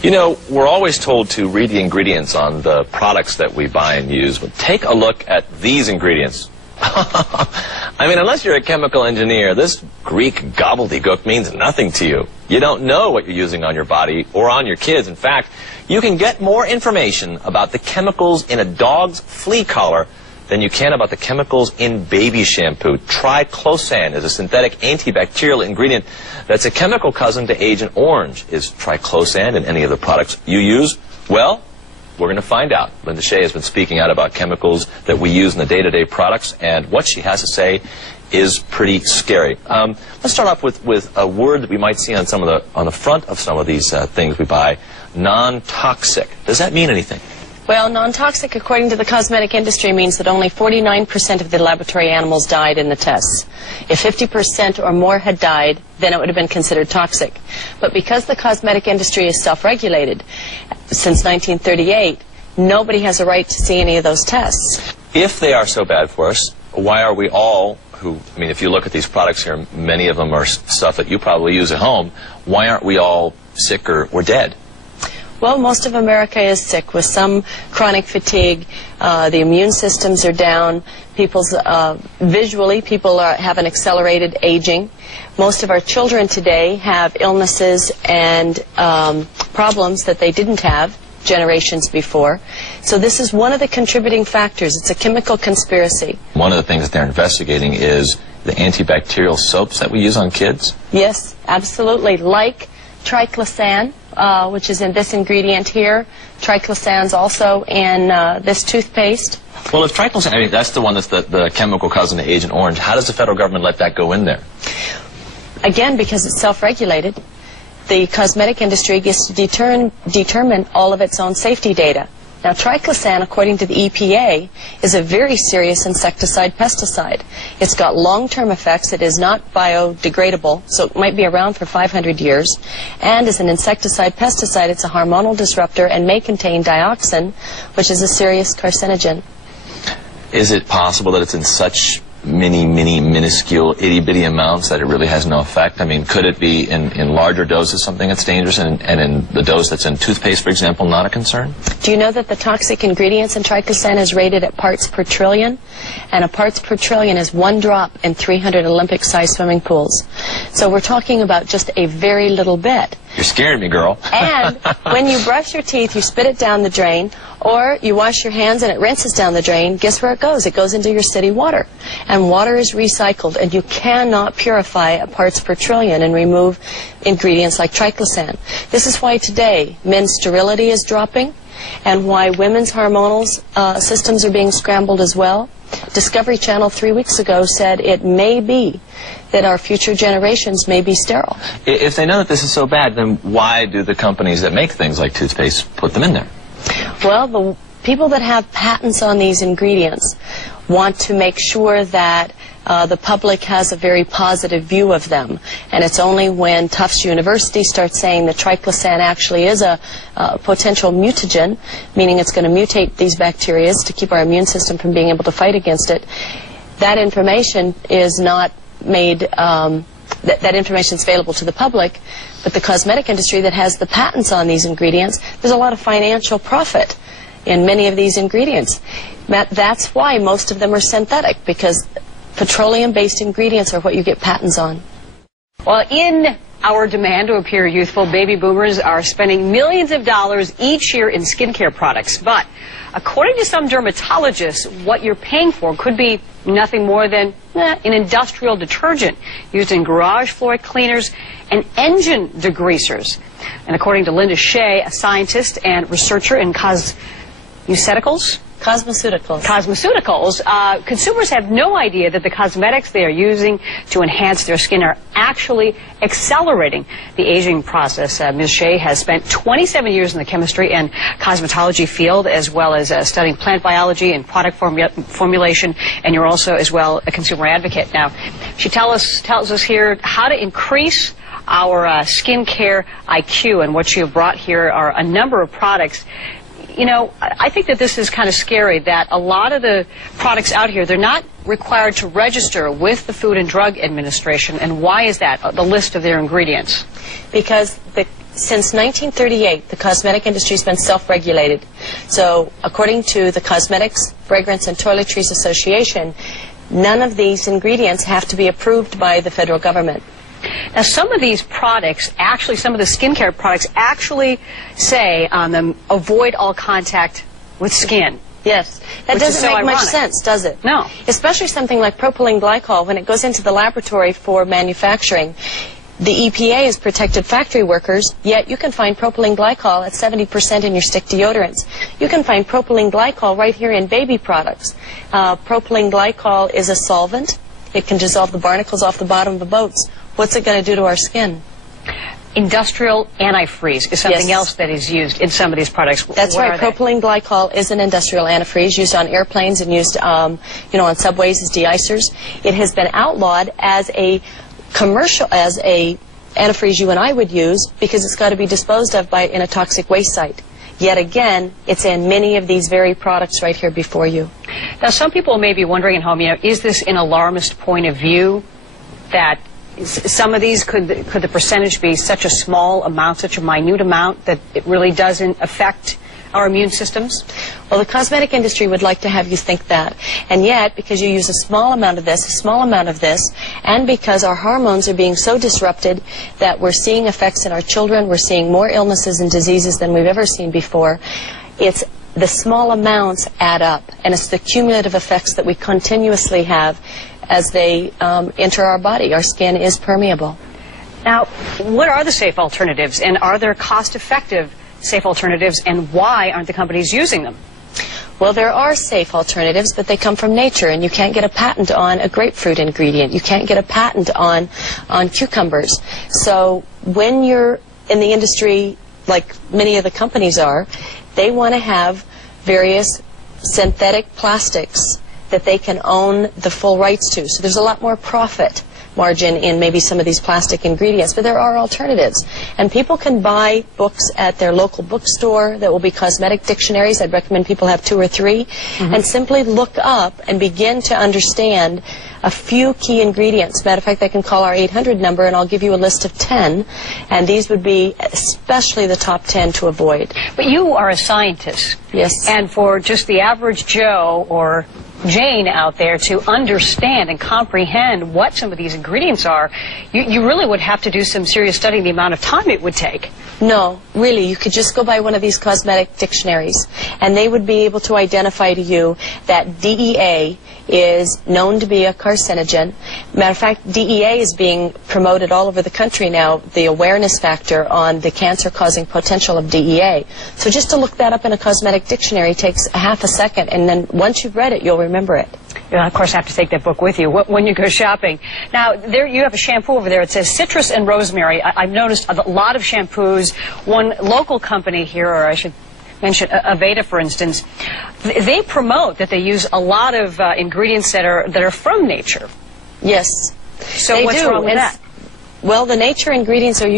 You know, we're always told to read the ingredients on the products that we buy and use, but take a look at these ingredients. I mean, unless you're a chemical engineer, this Greek gobbledygook means nothing to you. You don't know what you're using on your body or on your kids. In fact, you can get more information about the chemicals in a dog's flea collar than you can about the chemicals in baby shampoo. Triclosan is a synthetic antibacterial ingredient that's a chemical cousin to Agent Orange. Is triclosan in any of the products you use? Well, we're going to find out. Linda Shea has been speaking out about chemicals that we use in the day-to-day products, and what she has to say is pretty scary. Let's start off with a word that we might see on the front of some of these things we buy: non-toxic. Does that mean anything? Well, non-toxic, according to the cosmetic industry, means that only 49% of the laboratory animals died in the tests. If 50% or more had died, then it would have been considered toxic. But because the cosmetic industry is self-regulated since 1938, nobody has a right to see any of those tests. If they are so bad for us, why are we all I mean, if you look at these products here, many of them are stuff that you probably use at home, why aren't we all sick or dead? Well, most of America is sick with some chronic fatigue. The immune systems are down. Visually, people have an accelerated aging. Most of our children today have illnesses and problems that they didn't have generations before. So this is one of the contributing factors. It's a chemical conspiracy. One of the things that they're investigating is the antibacterial soaps that we use on kids? Yes, absolutely. Like triclosan, which is in this ingredient here. Triclosan's also in this toothpaste. Well, if triclosan, I mean, that's the one that's the chemical cousin to Agent Orange, how does the federal government let that go in there? Again, because it's self-regulated. The cosmetic industry gets to determine all of its own safety data. Now, triclosan, according to the EPA, is a very serious insecticide-pesticide. It's got long-term effects. It is not biodegradable, so it might be around for 500 years. And as an insecticide-pesticide, it's a hormonal disruptor and may contain dioxin, which is a serious carcinogen. Is it possible that it's in such minuscule, itty-bitty amounts that it really has no effect? I mean, could it be in larger doses something that's dangerous, and in the dose that's in toothpaste, for example, not a concern? Do you know that the toxic ingredients in triclosan is rated at parts per trillion? And a parts per trillion is 1 drop in 300 Olympic-sized swimming pools. So we're talking about just a very little bit. You're scaring me, girl. And when you brush your teeth, you spit it down the drain, or you wash your hands and it rinses down the drain. Guess where it goes? It goes into your city water. And water is recycled, and you cannot purify at parts per trillion and remove ingredients like triclosan. This is why today men's sterility is dropping, and why women's hormonal systems are being scrambled as well. Discovery Channel 3 weeks ago said it may be that our future generations may be sterile. If they know that this is so bad, then why do the companies that make things like toothpaste put them in there? Well, the people that have patents on these ingredients want to make sure that the public has a very positive view of them. And it's only when Tufts University starts saying that triclosan actually is a potential mutagen, meaning it's going to mutate these bacteria to keep our immune system from being able to fight against it, that information is not made, that information is available to the public. But the cosmetic industry that has the patents on these ingredients, there's a lot of financial profit in many of these ingredients. That's why most of them are synthetic, because petroleum-based ingredients are what you get patents on. Well, in our demand to appear youthful, baby boomers are spending millions of dollars each year in skincare products. But according to some dermatologists, what you're paying for could be nothing more than an industrial detergent used in garage floor cleaners and engine degreasers. And according to Linda Shea, a scientist and researcher in cosmeceuticals, consumers have no idea that the cosmetics they are using to enhance their skin are actually accelerating the aging process. Ms. Shea has spent 27 years in the chemistry and cosmetology field, as well as studying plant biology and product formulation, and you're also, as well, a consumer advocate. Now, she tells us here how to increase our skincare IQ, and what you have brought here are a number of products. You know, I think that this is kind of scary, that a lot of the products out here, they're not required to register with the Food and Drug Administration. And why is that, the list of their ingredients? Because the since 1938, the cosmetic industry has been self-regulated. So, according to the Cosmetics, Fragrance, and Toiletries Association, none of these ingredients have to be approved by the federal government. Now, some of these products, actually, some of the skincare products actually say on them, avoid all contact with skin. Yes. That doesn't make much sense, does it? No. Especially something like propylene glycol, when it goes into the laboratory for manufacturing. The EPA has protected factory workers, yet you can find propylene glycol at 70% in your stick deodorants. You can find propylene glycol right here in baby products. Propylene glycol is a solvent. It can dissolve the barnacles off the bottom of the boats. What's it going to do to our skin? Industrial antifreeze is something else that is used in some of these products. That's right. Propylene glycol is an industrial antifreeze used on airplanes and used, on subways as de-icers. It has been outlawed as a antifreeze you and I would use because it's got to be disposed of in a toxic waste site. Yet again, it's in many of these very products right here before you. Now, some people may be wondering at home, is this an alarmist point of view that some of these, could the percentage be such a small amount, such a minute amount, that it really doesn't affect our immune systems? Well, the cosmetic industry would like to have you think that. And yet, because you use a small amount of this, a small amount of this, and because our hormones are being so disrupted that we're seeing effects in our children, we're seeing more illnesses and diseases than we've ever seen before, it's the small amounts add up, and it's the cumulative effects that we continuously have as they enter our body. Our skin is permeable. Now, what are the safe alternatives, and are there cost-effective safe alternatives, and why aren't the companies using them? Well, there are safe alternatives, but they come from nature, and you can't get a patent on a grapefruit ingredient. You can't get a patent on cucumbers. So when you're in the industry, like many of the companies are, they want to have various synthetic plastics that they can own the full rights to. So there's a lot more profit margin in maybe some of these plastic ingredients, but there are alternatives. And people can buy books at their local bookstore that will be cosmetic dictionaries. I'd recommend people have 2 or 3, and simply look up and begin to understand a few key ingredients. Matter of fact, they can call our 800 number and I'll give you a list of 10, and these would be especially the top 10 to avoid. But you are a scientist. Yes. And for just the average Joe or Jane out there to understand and comprehend what some of these ingredients are, you really would have to do some serious studying, the amount of time it would take. No, really, you could just go by one of these cosmetic dictionaries, and they would be able to identify to you that DEA is known to be a carcinogen. Matter of fact, DEA is being promoted all over the country now, the awareness factor on the cancer-causing potential of DEA. So just to look that up in a cosmetic dictionary takes a half a second, and then once you've read it, you'll remember it. You'll, of course, have to take that book with you when you go shopping. Now, there you have a shampoo over there. It says citrus and rosemary. I've noticed a lot of shampoos. One local company here, or I should mention Aveda, for instance, they promote that they use a lot of ingredients that are from nature. Yes. So what's wrong with that? Well, the nature ingredients are